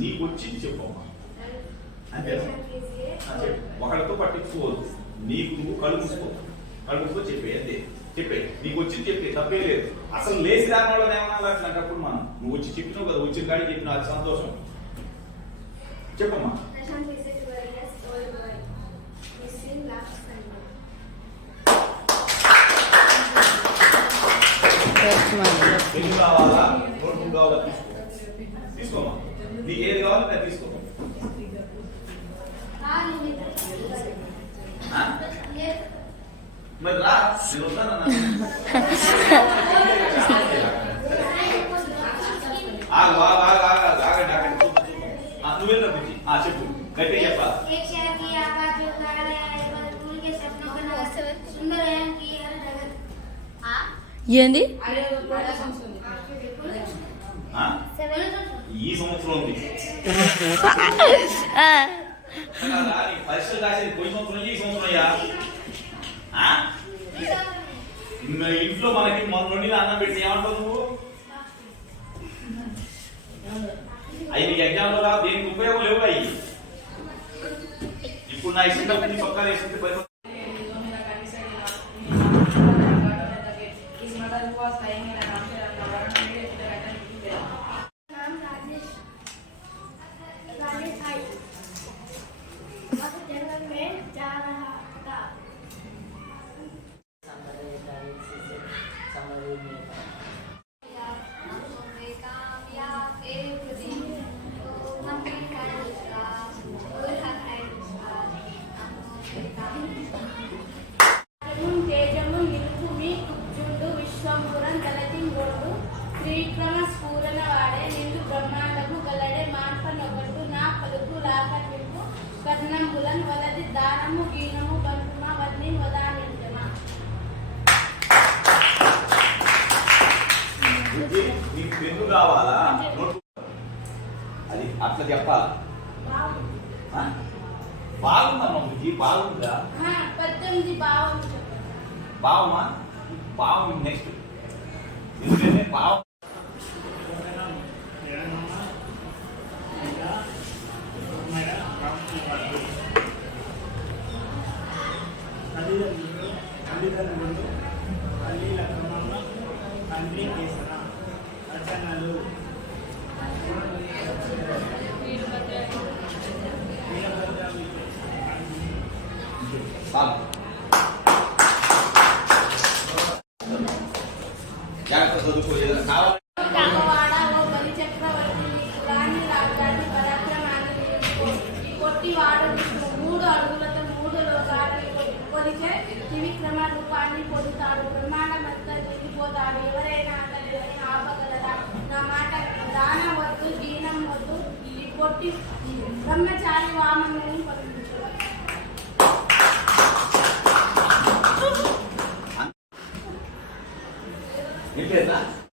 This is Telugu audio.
నీకు వచ్చింది చెప్పమ్మా అంతే ఒకరితో పట్టించుకోవద్దు. నీకు నువ్వు కళ్ళు మూసుకో చెప్పే అంతే. చెప్పే నీకు వచ్చింది చెప్పే, తప్పే లేదు. అసలు లేచి రాని వాళ్ళని ఏమన్నా అట్లాంటప్పుడు మనం నువ్వు వచ్చి చెప్పినావు కదా, వచ్చిన కాడికి చెప్పిన అది సంతోషం. చెప్పమ్మా. పెళ్లి కావాలా, నోట్బుక్ కావాలా, తీసుకోమా. నీకు ఏది కావాలో నేను తీసుకో. మరి రా, నేను వస్తానన్నా. నువ్వేనా బుద్ధి చెప్పు, గట్టిగా చెప్పాలి. ఏంది ఈ సంవత్సరం ఉంది పరీక్షలు రాసేది పోయిన సంవత్సరం, ఈ సంవత్సరం అయ్యా. ఇంట్లో మనకి మన నుండి అన్నం పెట్టి ఏమంటావు నువ్వు? అవి నీకు ఎగ్జామ్ లో దేనికి ఉపయోగం లేవు. అయ్యి ఇప్పుడు నా ఇష్టం పక్కన వేసుకుంటే నీకు పెన్ను కావాలా, అది అట్లా చెప్పాలి. బాగుందమ్మా బుద్ధి, బాగుందా? బావమా బాగుంది. నెక్స్ట్ ఎందుకంటే బావ తల్లిదండ్రులు తల్లిల క్రమంలో తండ్రి కేసర రచనలు త్రివిక్రమ రూపాన్ని పొందుతాడు, బ్రహ్మాండమంతా నిండిపోతాడు. ఎవరైనా అతడిని ఆపగలరా? నా మాట దానం వద్దు, దీనం వద్దు, ఈ పొట్టి బ్రహ్మచారి వామను పంపించు.